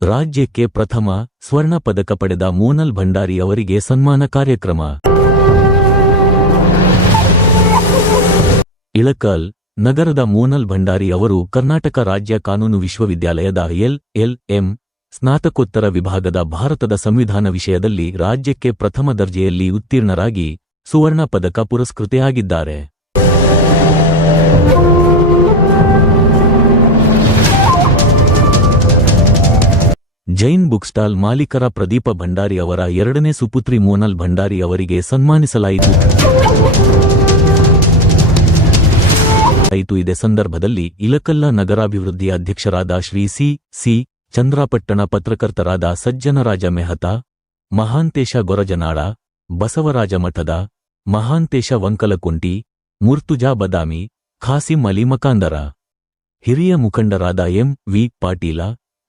ರಾಜ್ಯಕ್ಕೆ ಪ್ರಥಮ ಸ್ವರ್ಣ ಪದಕ ಪಡೆದ ಮೋನಲ್ ಭಂಡಾರಿ ಅವರಿಗೆ ಸನ್ಮಾನ ಕಾರ್ಯಕ್ರಮ. ಇಳಕಲ್ ನಗರದ ಮೋನಲ್ ಭಂಡಾರಿ ಅವರು ಕರ್ನಾಟಕ ರಾಜ್ಯ ಕಾನೂನು ವಿಶ್ವವಿದ್ಯಾಲಯದ LL.M. ಸ್ನಾತಕೋತ್ತರ ವಿಭಾಗದ ಭಾರತದ ಸಂವಿಧಾನ ವಿಷಯದಲ್ಲಿ ರಾಜ್ಯಕ್ಕೆ ಪ್ರಥಮ ದರ್ಜೆಯಲ್ಲಿ ಉತ್ತೀರ್ಣರಾಗಿ ಸುವರ್ಣ ಪದಕ ಪುರಸ್ಕೃತೆಯಾಗಿದ್ದಾರೆ. ಜೈನ್ ಬುಕ್ ಸ್ಟಾಲ್ ಮಾಲೀಕರ ಪ್ರದೀಪ ಭಂಡಾರಿ ಅವರ ಎರಡನೇ ಸುಪುತ್ರಿ ಮೋನಲ್ ಭಂಡಾರಿ ಅವರಿಗೆ ಸನ್ಮಾನಿಸಲಾಯಿತು. ಇದೇ ಸಂದರ್ಭದಲ್ಲಿ ಇಳಕಲ್ಲ ನಗರಾಭಿವೃದ್ಧಿ ಅಧ್ಯಕ್ಷರಾದ ಶ್ರೀ ಸಿ. ಚಂದ್ರಾಪಟ್ಟಣ, ಪತ್ರಕರ್ತರಾದ ಸಜ್ಜನರಾಜ ಮೆಹತಾ, ಮಹಾಂತೇಶ ಗೊರಜನಾಳ, ಬಸವರಾಜ ಮಠದ, ಮಹಾಂತೇಶ ವಂಕಲಕುಂಟಿ, ಮುರ್ತುಜಾ ಬದಾಮಿ, ಖಾಸಿಂ ಅಲಿ ಮಕಾಂದರ, ಹಿರಿಯ ಮುಖಂಡರಾದ M.V. ಪಾಟೀಲ,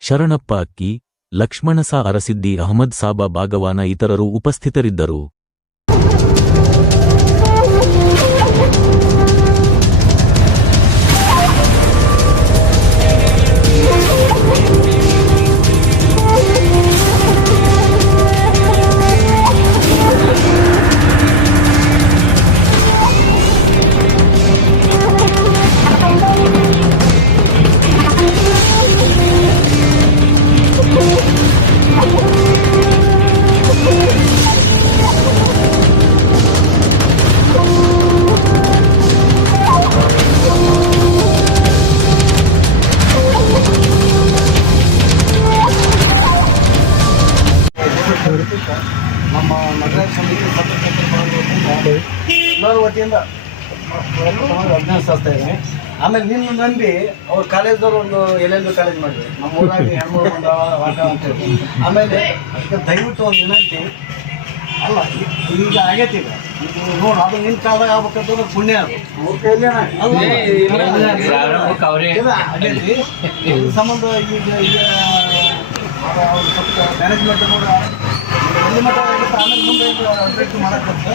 ಶರಣಪ್ಪ ಅಕ್ಕಿ, ಲಕ್ಷ್ಮಣಸ ಅರಸಿದ್ದಿ, ಅಹಮದ್ ಸಾಬಾ ಬಾಗವಾನ ಇತರರು ಉಪಸ್ಥಿತರಿದ್ದರು. ನಮ್ಮ ನಗರ ಸಮಿತಿ ಎಲ್ಲರ ವತಿಯಿಂದ ಅಭಿನಯಿಸ್ತಾ ಇದ್ದೀನಿ. ಆಮೇಲೆ ನಿನ್ನ ನಂಬಿ ಅವ್ರ ಕಾಲೇಜ್ದವ್ರು ಒಂದು ಎಲ್ಲೆಲ್ಲೂ ಕಾಲೇಜ್ ಮಾಡಿದ್ರು, ನಮ್ಮ ಊರಾಗಿ ಹೆಣ್ಮಗಳು ಒಂದು ವಾಟ ಅಂತೇಳಿ. ಆಮೇಲೆ ಅದಕ್ಕೆ ದಯವಿಟ್ಟು ಒಂದು ವಿನಂತಿ, ಅಲ್ಲ ಈಗ ಆಗೈತಿ, ಈಗ ನೋಡು ಅದು ನಿನ್ನ ಕಾಲದಾಗ ಆಗ್ಬೇಕಂತಂದ್ರೆ ಪುಣ್ಯ ಅದು ಆಗೈತಿ. ಸಂಬಂಧ ಈಗ ಅವ್ರು ಸ್ವಲ್ಪ ಮ್ಯಾನೇಜ್ಮೆಂಟ್ ನೋಡಿ ಎಲ್ಲಿ ಮಟ್ಟ ಆಗುತ್ತೆ, ಆಮೇಲೆ ಮುಂದೆ ಅಪ್ಡೇಟ್ ಮಾಡೋಕ್ಕೆ.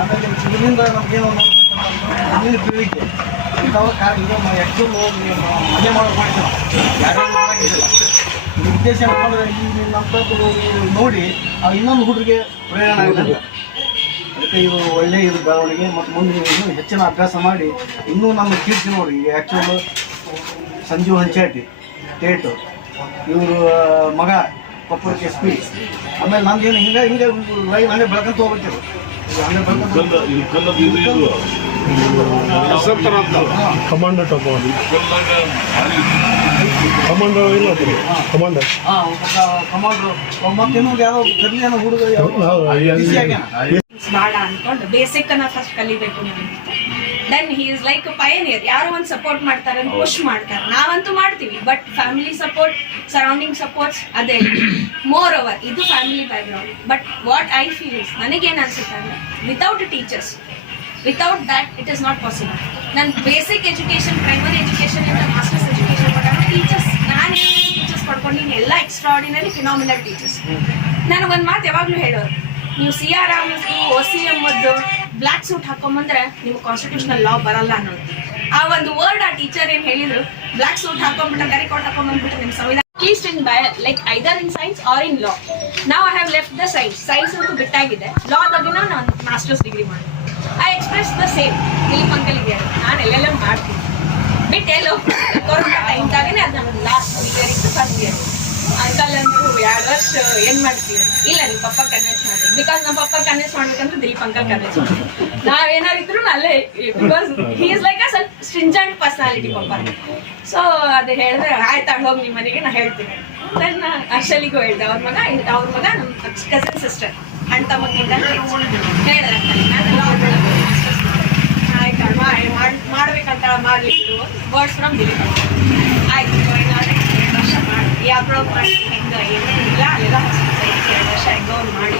ಆಮೇಲೆ ಇದರಿಂದ ನಮಗೇನು ಮುಂದಿನ ಪೀಳಿಗೆ ಇಂಥವ್ರ ಈಗ ಆ್ಯಕ್ಚುಲ್ ಮನೆ ಮಾಡೋದು ಮಾಡ್ತೀವಿ, ಯಾರ್ಯಾರು ಆಗಿದ್ದಿಲ್ಲ. ಉದ್ದೇಶ ಏನಂದ್ರೆ ಈ ನಮ್ಮ ನೋಡಿ ಇನ್ನೊಂದು ಹುಡುಗರಿಗೆ ಪ್ರೇರಣೆ ಆಗುತ್ತೆ. ಅದಕ್ಕೆ ಇದು ಒಳ್ಳೆಯ ಇದು ಬೆಳವಣಿಗೆ. ಮತ್ತು ಮುಂದೆ ಇನ್ನೂ ಹೆಚ್ಚಿನ ಅಭ್ಯಾಸ ಮಾಡಿ ಇನ್ನೂ ನಮ್ಮ ಕೀರ್ತಿ ನೋಡಿ. ಈಗ ಆ್ಯಕ್ಚುಲ್ ಸಂಜೀವ್ ಹಂಚಾಟಿ ಸ್ಟೇಟು, ಇವರು ಮಗ ಕೊಪ್ಪಳ SP. ಆಮೇಲೆ ನಂದೇನು ಹಿಂಗೆ ಲೈವ್ ಹಂಗೆ ಬೆಳ್ಕೊಂತ ಹೋಗ್ಬಿಟ್ಟಿರು. ಹಂಗೆ ಕಮಾಂಡರ್ ಮತ್ತೆ ಇನ್ನೊಂದು ಯಾವುದೋ ಕರ್ಲಿ ಅನ್ನೋ ಹುಡುಗ ಬೇಡ ಅನ್ಕೊಂಡು ಬೇಸಿಕ್ ಅನ್ನ ಫಸ್ಟ್ ಕಲಿಬೇಕು ನನಗೆ. Then he is like pioneer. ಯಾರೋ ಒಂದು ಸಪೋರ್ಟ್ ಮಾಡ್ತಾರೆ, ಪುಷ್ ಮಾಡ್ತಾರೆ, ನಾವಂತೂ ಮಾಡ್ತೀವಿ. But family support, surrounding supports ಅದೇ ಮೋರ್ ಓವರ್ ಇದು family background. But what I feel is, ನನಗೇನು ಅನ್ಸುತ್ತೆ ಅಂದರೆ without teachers, without that it is not possible. ನನ್ನ ಬೇಸಿಕ್ ಎಜುಕೇಷನ್, ಪ್ರೈಮರಿ ಎಜುಕೇಷನ್ ಇಂದ ಮಾಸ್ಟರ್ಸ್ ಎಜುಕೇಷನ್ ಮಾಡೋಣ ಟೀಚರ್ಸ್. ನಾನು ಟೀಚರ್ಸ್ ಪಡ್ಕೊಂಡಿನಿ, ಎಲ್ಲ ಎಕ್ಸ್ಟ್ರಾರ್ಡಿನರಿ ಫಿನಾಮಿನಲ್ ಟೀಚರ್ಸ್. ನನಗೊಂದು ಮಾತು ಯಾವಾಗಲೂ ಹೇಳೋರು, ನೀವು CRM OCM ಬ್ಲ್ಯಾಕ್ ಸೂಟ್ ಹಾಕೊಂಬಂದ್ರೆ ನಿಮ್ಗೆ ಕಾನ್ಸ್ಟಿಟ್ಯೂಷನಲ್ ಲಾ ಬರಲ್ಲ ಅನ್ನೋದು. ಆ ಒಂದು ವರ್ಡ್ ಆ ಟೀಚರ್ ಏನು ಹೇಳಿದ್ರು, ಬ್ಲ್ಯಾಕ್ ಸೂಟ್ ಹಾಕೊಂಡ್ಬಿಟ್ಟು ಕರಿ ಕೋಟ್ ಹಾಕೊಂಡ್ಬಂದ್ಬಿಟ್ಟು ನಿಮ್ಮ ಸಂವಿಧಾನ at least in like either in science or in law. ನಾವು I have left the science ಅಂತೂ ಬಿಟ್ಟಾಗಿದೆ. ಲಾದಾಗಿನ ನಾನು ಮಾಸ್ಟರ್ಸ್ ಡಿಗ್ರಿ ಮಾಡಿ I express the same Dilip uncle ಇದೆ. ನಾನು ಎಲ್ಲೆಲ್ಲ ಮಾಡ್ತೀನಿ ಬಿಟ್ಟು ಎಲ್ಲೋ ಕೊರೋನಾ ಟೈಮ್ದಾಗೇ ಅದು ನಮ್ಮದು ಲಾಸ್ಟ್ ಇಯರಿಂದ ಫಸ್ಟ್ ಇಯರ್. ಅಂಕಲ್ ಅಂದ್ರು 2 ವರ್ಷ ಏನು ಮಾಡ್ತೀವಿ, ಇಲ್ಲ ನಿಮ್ಮ ಪಪ್ಪ ಕನ್ವಿನ್ಸ್ ಮಾಡಿ. ಬಿಕಾಸ್ ನಮ್ಮ ಪಪ್ಪ ಕನ್ವಿನ್ಸ್ ಮಾಡ್ಬೇಕಂದ್ರೆ ದಿಲೀಪ್ ಅಂಕಲ್ ಕನ್ವಿನ್ಸ್ ಮಾಡ್ತೀವಿ. ನಾವೇನಾರಿದ್ರು ಅಲ್ಲೇ, because he is like a ಸ್ವಲ್ಪ ಸ್ಟ್ರಿಂಜೆಂಟ್ ಪರ್ಸನಾಲಿಟಿ ಪಪ್ಪ. ಸೊ ಅದು ಹೇಳಿದ್ರೆ ಆಯ್ತು ಹೋಗಿ ನಿಮ್ಮ ಮನೆಗೆ ನಾನು ಹೇಳ್ತೀನಿ. ದೆನ್ ಅರ್ಷಲಿಗೂ ಹೇಳ್ದೆ, ಅವ್ರ ಮಗ ನಮ್ಮ ಕಸಿನ್ ಸಿಸ್ಟರ್ ಅಣ್ಣ ತಮ್ಮಕ್ಕಿಂತ ಹೇಳಿದ್ರೆ ನಾನೆಲ್ಲ ಆಯ್ತು ಮಾಡ್ಬೇಕಂತ ಮಾಡ್ಲಿಕ್ಕೆ ವರ್ಡ್ಸ್ ಫ್ರಮ್ ದಿಲೀಪ್ ಆಯ್ತು. ವರ್ಷ ಮಾಡಿ ಯಾವ ಮಾಡಿ ಹೆಂಗೆ ಏನೇನಿಲ್ಲ ಅಲ್ಲೆಲ್ಲ 2 ವರ್ಷ ಹೆಂಗೋ ಮಾಡಿ